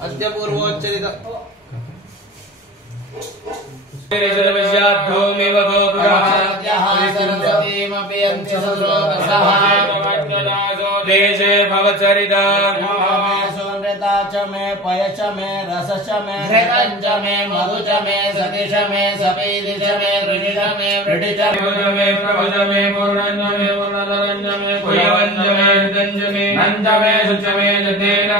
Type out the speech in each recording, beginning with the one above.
अद्य पूर्वोच्चरित देशे भवचरिता च मे पय च मे रस च मे घृतं च मे मधु च मे सति च मे सपीति च मे ऋषि च मे वृषि च मे प्रभु च मे पूर्णं च मे पूर्णधरं च मे पुयवं च मे हृदं च मे नञ्च मे शुच मे जतेन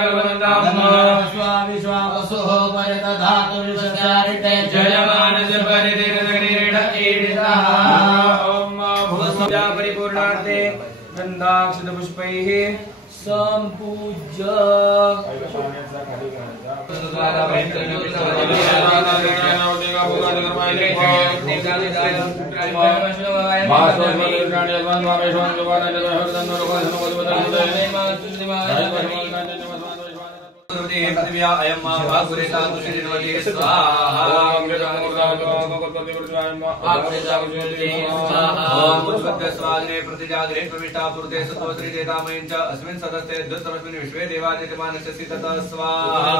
विश्वावसुः परिदधातु विश्वचारिते जयमानस्य परिदिर्दगिरिडईडितः ॐ भूसुजा परिपूर्णार्थे गन्धाक्षतपुष्पैः संपूज्य अयं स्वाग्ने प्रतिजाग्रे प्रविष्टा पुरुते सत्वश्री देतामयं च अस्मिन् सदस्ते द्युतमस्मिन् विश्वे देवादित्यमानस्य सिततः स्वाहा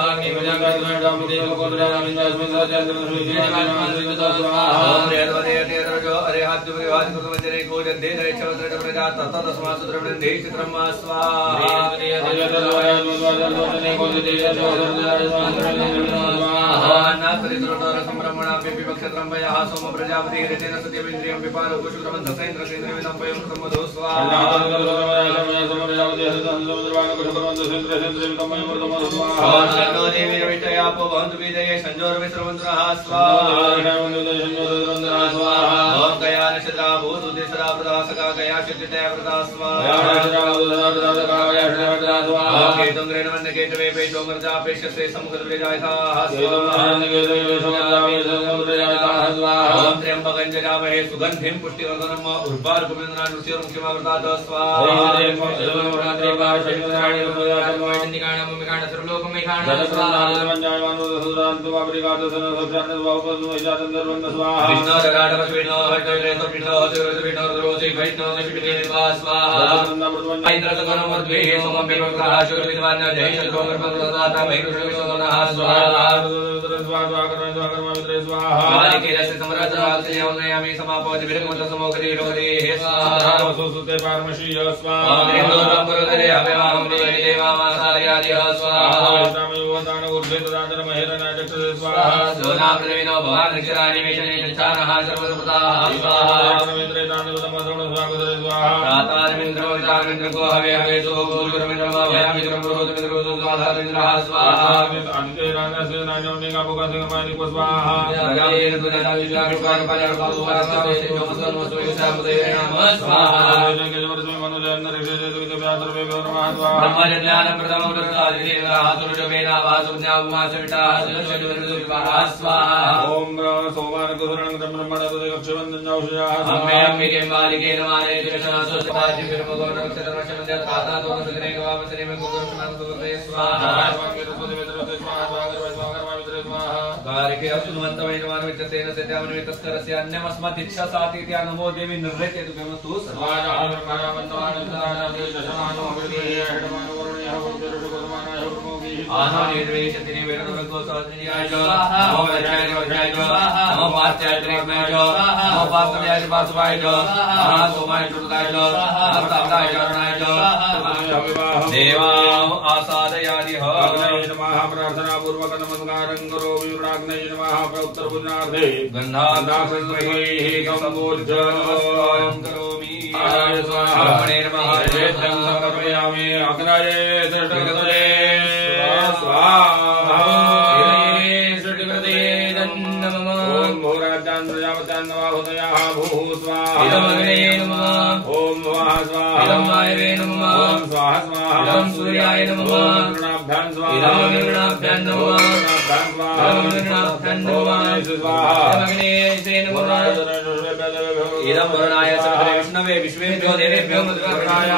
सोम प्रजापति ऋतेन सत्यमिन्द्रियं विपालो कुशुक्रमं दशेन्द्र सेन्द्रमिदं पयं कृतमधो स्वाहा देवी रवितयापो भवन्तु विदये संजोर्विश्रवन्तुरः स्वाहा ओम गया नक्षत्रा भूतुदिसरा प्रदासका गया शिवजितया प्रदा स्वाहा केतुं ग्रेणवन्न केतवे पेशोमर्जा पेशसे समुद्रविजयथा ओम त्र्यंबकं जजामहे सुगंधिं पुष्टिवर्धनम् उर्वारुकमिन्द्रान् ऋषिर्मुख्यमावृतात् स्वाहा नमो देवी निर्वृत्य प्रार्थना पूर्वक नमस्कारं करोमि प्राग्नये नमः उत्तर पुण्यार्थे गन्धादाक्षिणैः संबोध्य करोमि स्वाहाणे नमः वेदं समर्पयामि अग्नये सृष्टकृते स्वाहा ओम भूराजान् प्रजापत्यान् नमः भूः स्वाहा इदमग्ने नमः ओम स्वाहा स्वाहा इदं वायवे नमः ओम स्वाहा स्वाहा इदं सूर्याय नमः गृणाभ्यां स्वाहा इदं गृणाभ्यां नमः इदं वरुणाय सकले विष्णवे विश्वेभ्यो देवेभ्यो मधुवर्णाय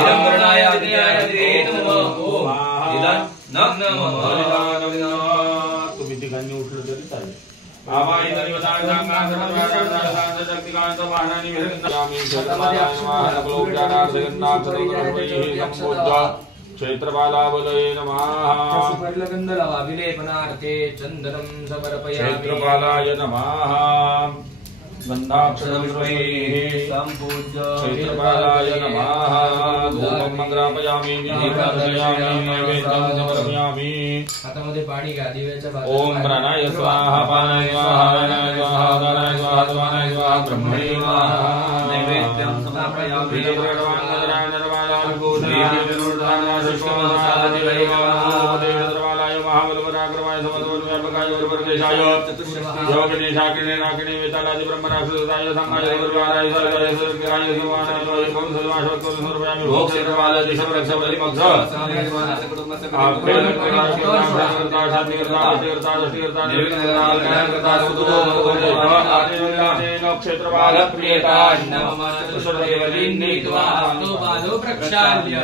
इदं वरुणाय नमः इदं नमः तुम्ही तिघांनी उठलं तरी चालेल. आवाई दरिवदान सांगा सर्वदान सांग शक्तिकांत वाहनानी विरंदामी क्षेत्रपालाय नमः नवलोक्यानार्धगन्नाथ सर्वधर्मैः संपूज्य क्षेत्रपालावलये नमः गन्धर्वाभिलेपनार्थे चन्दनं समर्पयामि. क्षेत्रपालाय नमः गन्धाक्षरविष्वैः संपूज्य क्षेत्रपालाय नमः धूपं मग्रापयामि दीपदापयामि नैवेद्यं समर्पयामि. हातामध्ये पाणी घ्या दिव्याच्या ओम प्राणाय स्वाहा पानाय स्वाहा वाणाय स्वाहा उदानाय स्वाहा स्वानाय स्वाहा ब्रह्मणे स्वाहा. नैवेद्यं समर्पयामि. महाबलपराक्रमाय समर्पयामि वरप्रदेशाय योगिने शाकिने नाकिने वेतालादि ब्रह्मराक्षसाय संगाय सर्वाय सर्वाय सर्वाय सुवानाय ओम सर्वाश्वतो समर्पयामि. भोग क्षेत्रपालादि शब्रक्ष बलिमक्ष आपके करता शांति करता करता दृष्टि करता निर्विघ्न करता सुदो क्षेत्रपाल प्रियता नमः सुरदेवलिन्नीत्वा स्तुपादो प्रक्षाल्य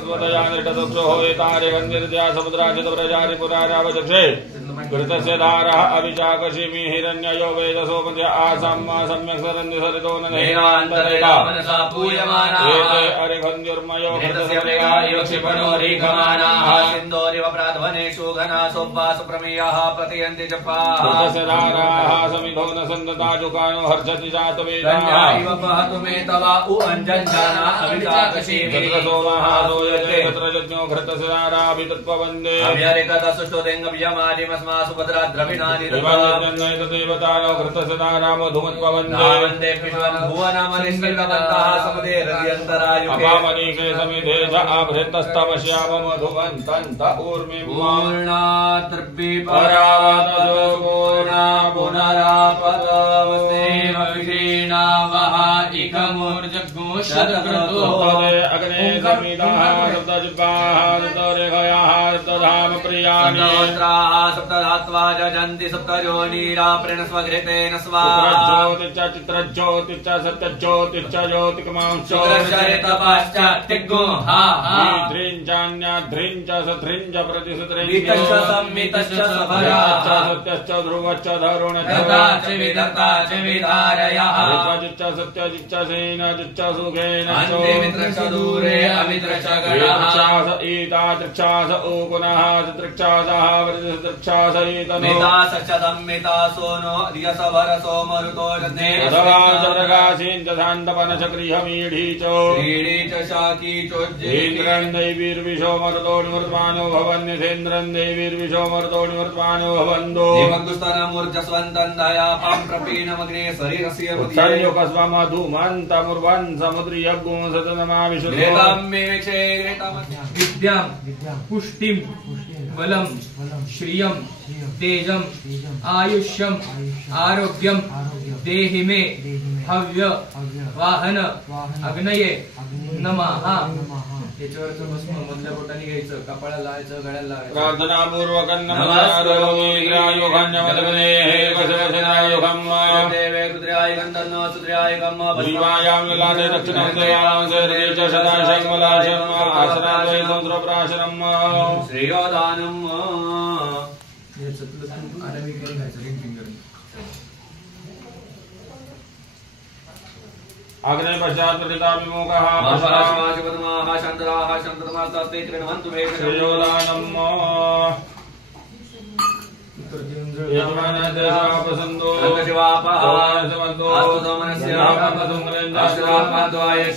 स्वदयानिर्दक्षो होयतारे वन्दिर्द्या समुद्राचित प्रजारि पुरारावचक्षे घृतस्य धारः अभिचाकशिमि हिरण्ययो वेदसोपद्य आसम्मा सम्यक् सरन्ति सरितो नैनान्तरेता मनसा पूयमानाः एते अरिघन्युर्मयो घृतस्य वेगा इव क्षिपणो रेखमानाः सिन्धोरिव प्राध्वनेषु घनासो वासुप्रमेयाः प्रतयन्ति जपाः घृतस्य धाराः समिधो न सन्दताजुकानो हर्षति जातवेदाः इव पहतु मे तवा उ अञ्जन्जाना अभिचाकशिमि घृतसोमाहासो यते घृतरजज्ञो घृतसदाराभितत्त्ववन्दे अव्यरिकतसुष्टुदेङ्गव्यमालिमस्मा सुभद्रा द्रविणानि देवतानो घृतसदारामधुमत्ववन्दे वन्दे विश्वन् भुवनमनिष्कृतवन्तः समदे हृदयन्तरायुके अपामनीके समिधे च आभृतस्तवश्याम मधुवन्तन्त ऊर्मिं पूर्णाद्रव्ये परावतसो पूर्णा पुनरापतमस्ते विषीणा वः इकमूर्जग्मो शतक्रतो अग्ने समिदाः सप्तजिह्वाः सप्तरेखयाः सप्तधाम प्रियाणि सप्तहोत्राः सप्तधात्वा जजन्ति सप्तयोनिराप्रेण स्वघृतेन स्वाहा चित्रज्योतिश्च सत्यज्योतिश्च ज्योतिकमांश्च शुक्रश्च तिग्गो हा हा ध्रीञ्चान्याध्रीञ्च सध्रीञ्च प्रतिसुत्रीञ्च संमितश्च सभराश्च सत्यश्च ध्रुवश्च धरुणश्च विदत्ताश्च विधारयः ऋत्वजिच्च सत्यजिच्च सेनजिच्च सुखेन अन्तिमित्रश्च दूरे अमित्रश्च गणः ईता तृक्षास ओ पुनः तृक्षासः वृद्धृक्षास ईतनो मितासश्च दम्मिता सोनो अधियसभरसो मरुतो जने अधवाजरगासीञ्च धान्तपनश गृहमीढी च शाकी चोज्जेन्द्रं दैवीर्विशो मरुतो निवर्तमानो भवन्निधेन्द्रं दैवीर्विशो मरुतो निवर्तमानो भवन्दो हिमगुस्तनमूर्जस्वन्तं दयापां प्रपीणमग्ने शरीरस्य मधुमन्तमुर्वन् समुद्रियगुं सतनमाविशुद्धं मे विद्यां पुष्टिं बलं श्रियं तेजं आयुष्यं आरोग्यं देहि मे हव्य वाहन अग्नये नमः. याच्यावरचं भस्म मधल्या बोटाने घ्यायचं, कपाळाला लावायचं, गळ्याला लावायचं. प्रार्थनापूर्वकं नमस्कारोमि विग्रहयोगन्यमदग्ने हे वशवशनायोगम् देवे रुद्राय गन्धर्नो सुद्राय गम्म भीमायां ललाटे दक्षिणं दयां शरीरे च सदाशं मलाशं आसनाद्वै संस्रप्राशनम् श्रेयोदानम्. याचं तुला आडवी करून घ्यायचं रिंग फिंगर. अग्ने पश्चात् प्रतिताभिमुखः पश्चात्पद्माः चन्द्राः चन्द्रमास्ते कृण्वन्तु मे श्रेयोदानम्. यजमानदेशापसन्दो शिवापः समन्दो अस्तुतमनस्य अस्तुतमनस्य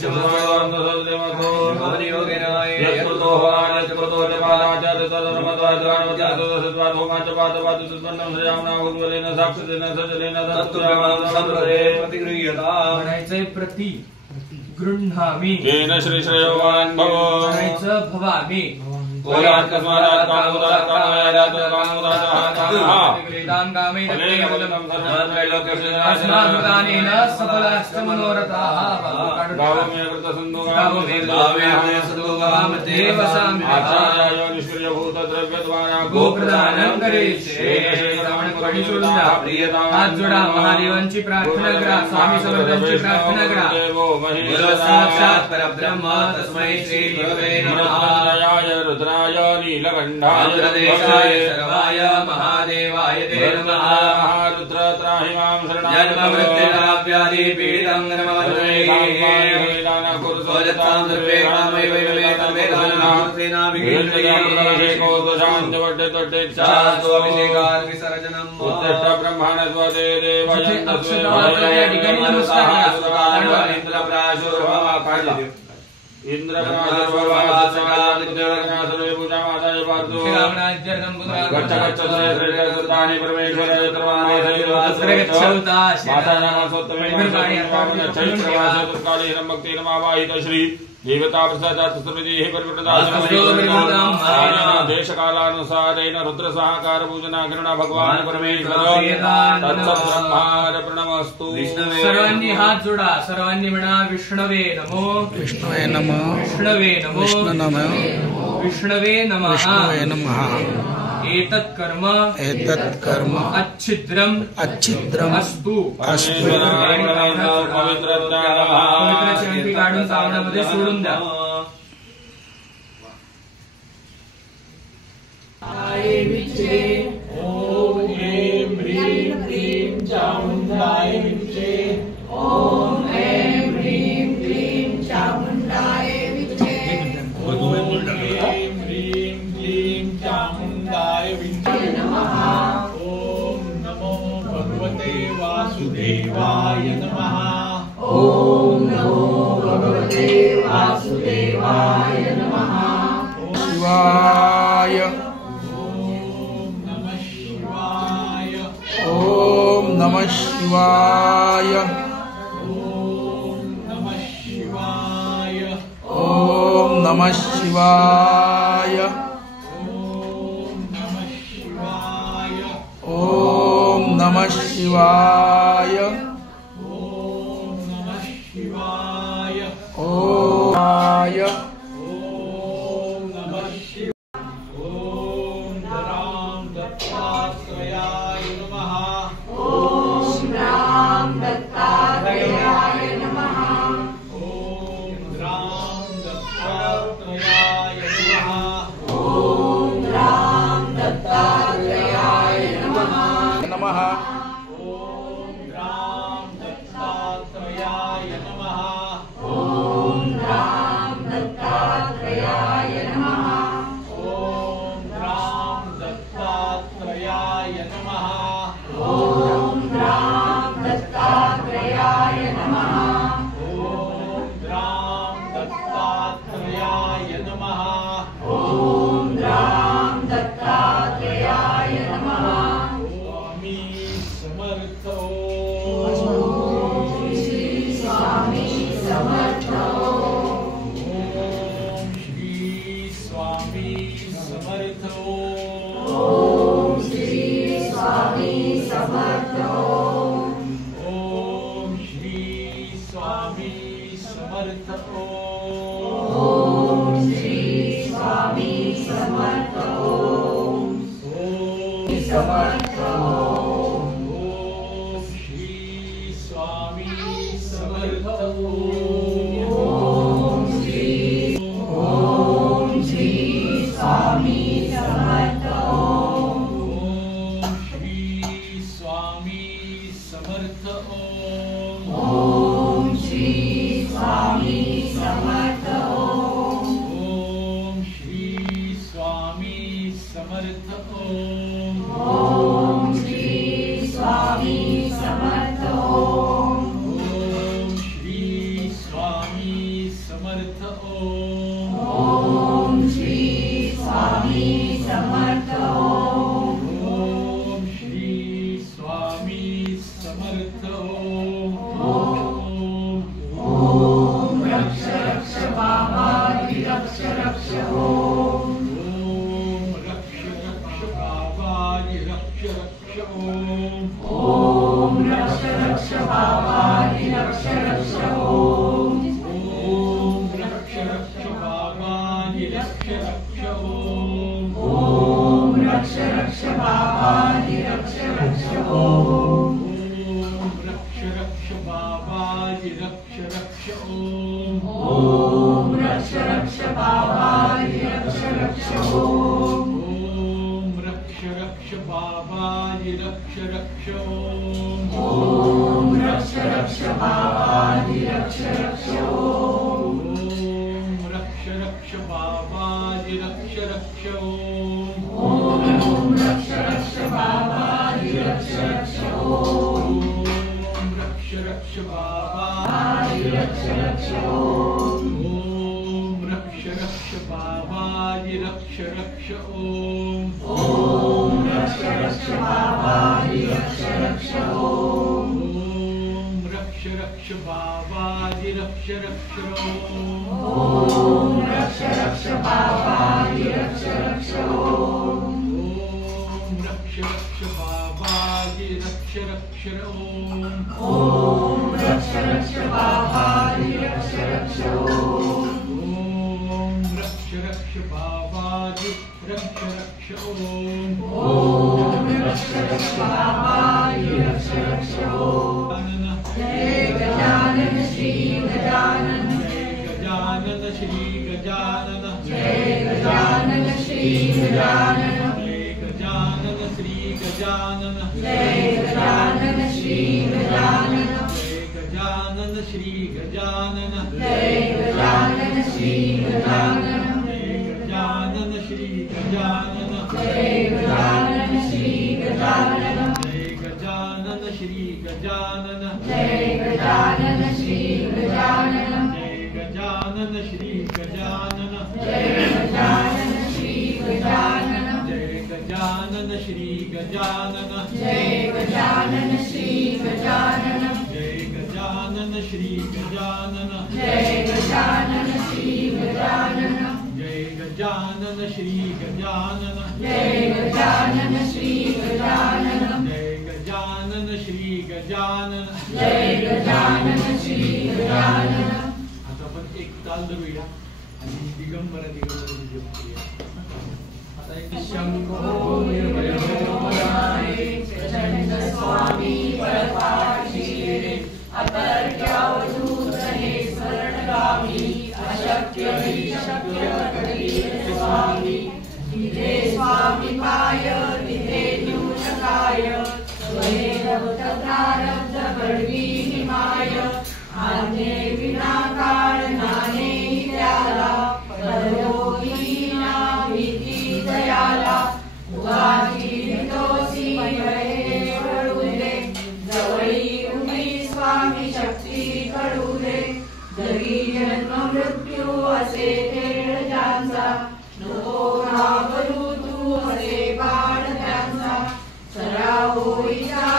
शिवसोन्दसदेवतो भवनियोगेन यत्कृतो वायत्कृतो जपादाचार्य तदनमद्वाद्वादसद्वादोमाचपादवादसुत्पन्नं श्रेयाम्ना भूर्वरेण साक्षितेन सजलेन तत्त्वं सम्प्रदे प्रतिगृह्यता. म्हणायचंय प्रति गृह्णामि येन श्रीश्रेयोवान् भव म्हणायचं भवामि कोलात् कस्मात् कामोदात् कामयादात् कामोदात् कामः कामे अस्माद्दानेन सफलाश्च मनोरथाः. गावमे कृतसन्दो गावमे सदो गावमते वसामि आचार्याय निष्क्रियभूतद्रव्यत्वान् गोप्रदानं करिष्ये श्रावण कोणी सोडून द्या हात जोडा महादेवांची प्रार्थना करा स्वामी समर्थांची प्रार्थना करा बोलो साक्षात परब्रह्म तस्मै श्री गुरवे नमः रुद्राय नीलकंठाय रुद्रदेशाय सर्वाय महादेवाय ते नमः रुद्र त्राहि मां शरणं जन्म मृत्युव्याधि पीडितं नमस्ते सोजतां सर्वे कामै वैभवे तमे दानसेना विघ्नेको शांति वड्डे तड्डे चासो अभिषेकात् विसर्जनम् उत्तिष्ठ ब्रह्मण स्वते देवयं तस्मै नमस्कार इंद्र प्राशुर्भव इंद्र श्री देवता प्रसादात् सर्वदेहि देश कालानुसारेण रुद्र सहाकार पूजना करुणा भगवान परमेश्वर प्रणमस्तु सर्वांनी हात जोडा सर्वांनी म्हणा विष्णवे नमो विष्णवे नमः विष्णवे नमो विष्णु नमः विष्णवे नमः विष्णवे नमः एतत् कर्म अच्छिद्रम अस्तु अस्तु पवित्र चंपी काढून सावणामध्ये सोडून द्या ओम ऐं ह्रीं क्लीं चामुण्डाय विद्महे ओम ऐं ह्रीं क्लीं चामुण्डाय विद्महे ओम ऐं ह्रीं क्लीं चामुण्डाय विद्महे नमः ओम नमो भगवते वासुदेवाय नमः ओम नमो भगवते वासुदेवाय नमः शिवाय ओम नमः शिवाय ओम नमः शिवाय ओम नमः शिवाय ओम नमः शिवाय ओम नमः शिवाय ओम नमः शिवाय ओम नमः शिवाय ओम राम दत्तात्रेयाय नमः ओम राम दत्तात्रेयाय नमः ओम राम दत्तात्रेयाय नमः ओम राम दत्तात्रेयाय नमः नमः ओम राम दत्तात्रेयाय नमः ओम राम दत्तात्रेयाय नमः ओम राम दत्तात्रेयाय नमः ओम राम दत्तात्रेयाय नमः ओम राम दत्तात्रेयाय नमः ओम राम दत्तात्रेयाय नमः स्वामी समर्थ श्री स्वामी समर्थ ओम श्री स्वामी समर्थ ओम श्री स्वामी समर्थ ओम श्री स्वामी समर्थ ओम श्री स्वामी समर्थ ओम समर्थ ओम श्री स्वामी समर्थ ओम श्री स्वामी समर्थ ओम श्री स्वामी समर्थ ओम श्री स्वामी समर्थ ओम श्री स्वामी समर्थ ओम श्री स्वामी समर्थ ओम श्री स्वामी समर्थ ओम श्री स्वामी समर्थ ओम श्री स्वामी समर्थ ओम रक्ष रक्ष बाबा रक्ष रक्ष ओम रक्ष रक्ष बाबा रक्ष बाबाजी रक्ष रक्ष ओम रक्ष रक्ष बाबाजी रक्ष रक्ष ओम रक्ष रक्ष बाबाजी रक्ष रक्ष ओम रक्ष रक्ष बाबाजी रक्ष रक्ष ओम रक्ष रक्ष बाबाजी रक्ष रक्ष ओम रक्ष रक्ष बाबाजी रक्ष रक्ष ओम रक्ष रक्ष बाबाजी रक्ष रक्ष ओम रक्ष रक्ष बाबाजी रक्ष रक्ष ओम रक्ष रक्ष बाबाजी रक्ष रक्ष ओम रक्ष रक्ष बाबाजी रक्ष रक्ष ओम रक्ष रक्ष बाबाजी रक्ष रक्ष ओम रक्ष रक्ष बाबाजी रक्ष रक्ष ओम रक्ष रक्ष बाबाजी रक्ष रक्ष ओम रक्ष रक्ष बाबाजी रक्ष रक्ष ओम रक्ष रक्ष बाबाजी रक्ष रक्ष ओम रक्ष रक्ष बाबाजी रक्ष रक्ष ओम जय गजानन श्री गजानन गजानन श्री गजानन जय गजानन श्री गजानन गजानन श्री गजानन जय गजानन श्री गजानन गजानन श्री गजानन जय गजानन श्री गजानन गजानन श्री गजानन जय गजानन श्री गजानन गजानन श्री गजानन जय गजानन श्री गजानन गजानन श्री गजानन जय गजानन श्री गजानन गजानन श्री गजानन जय गजानन श्री गजानन गजानन श्री गजानन जय गजानन श्री गजानन गजानन श्री गजानन जय गजानन श्री गजानन गजानन श्री गजानन जय गजानन श्री गजानन आता आपण एक ताल धरूया आणि दिगंबर दिगंबर जप करूया. आता एक शंभो निर्भयोराय प्रचंड स्वामी परपाठी रे अतर्क्यावधूत हे स्वर्णगामी अशक्य हि शक्य करीर स्वामी तिथे स्वामी पाय तिथे न्यूनकाय स्वयेव प्रारब्ध घडवी हिमाय आज्ञे विना काळ नाने त्याला परयोगीना भीती दयाला उगाची निर्दोषी भये कळू दे जवळी उभी स्वामी शक्ती कळू दे जगी जन्म मृत्यू असे खेळ ज्यांचा नको घाबरू तू असे बाण त्यांचा सराव होईचा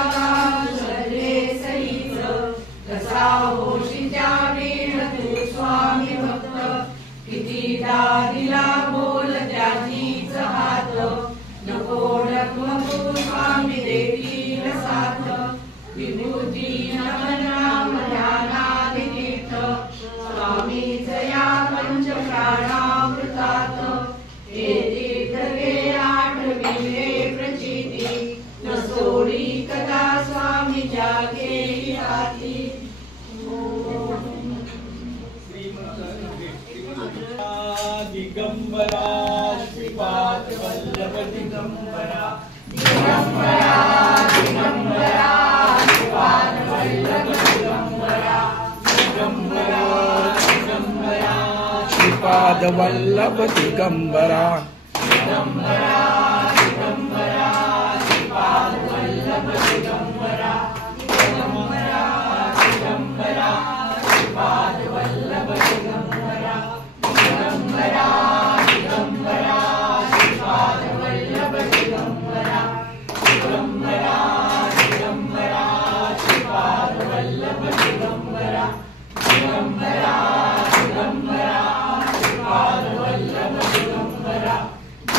श्रद्धे सहीच कसा होशीच्या वीण तू स्वामी भक्त कितीदा दिला बोल त्याचीच हात नको डगमगू स्वामी देतील साथ विभूती नमनाम ध्यानादितीर्थ स्वामीच या पंच प्राणामृतात हे तीर्थ गे आठविले प्रचिती न सोडी कदा स्वामी जागे हाती दिगंबरा श्रीपाद वल्लभ दिगंबरा दिगंबरा दिगंबरा श्रीपाद वल्लभ दिगंबरा दिगंबरा दिगंबरा श्रीपाद वल्लभ दिगंबरा दिगंबरा दिगंबरा श्रीपाद वल्लभ दिगंबरा दिगंबरा दिगंबरा श्रीपाद वल्लभ दिगंबरा दिगंबरा दिगंबरा श्रीपाद वल्लभ दिगंबरा दिगंबरा दिगंबरा श्रीपाद वल्लभ दिगंबरा दिगंबरा दिगंबरा श्रीपाद वल्लभ दिगंबरा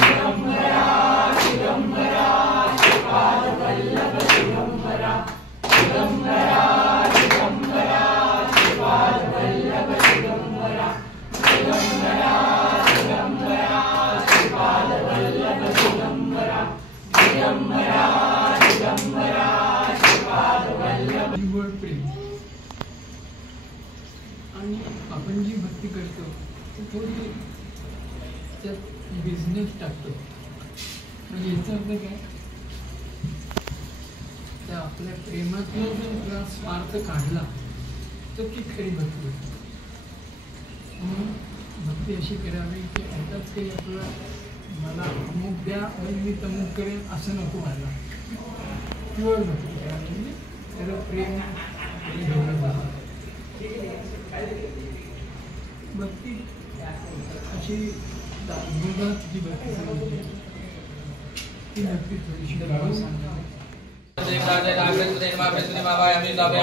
दिगंबरा दिगंबरा श्रीपाद वल्लभ दिगंबरा दिगंबरा दिगंबरा श्रीपाद वल्लभ दिगंबरा दिगंबरा दिगंबरा श्रीपाद वल्लभ दिगंबरा दिगंबरा आपण जी भक्ती करतो ती थोडी त्यात बिझनेस टाकतो. म्हणजे याचा अर्थ काय, त्या आपल्या प्रेमातला जर आपला स्वार्थ काढला तर ती खरी भक्ती होती. म्हणून भक्ती अशी करावी की ह्याच्यात काही आपलं मला अमुक द्या आणि मी तमुक करेन असं नको व्हायला. प्युअर भक्ती करावी, म्हणजे त्याला प्रेम भक्ती अशी गुरुदास जी भक्ती सांगितली ती भक्ती थोडीशी देवराजे नागरिक देवा प्रति मावा आम्ही लाभे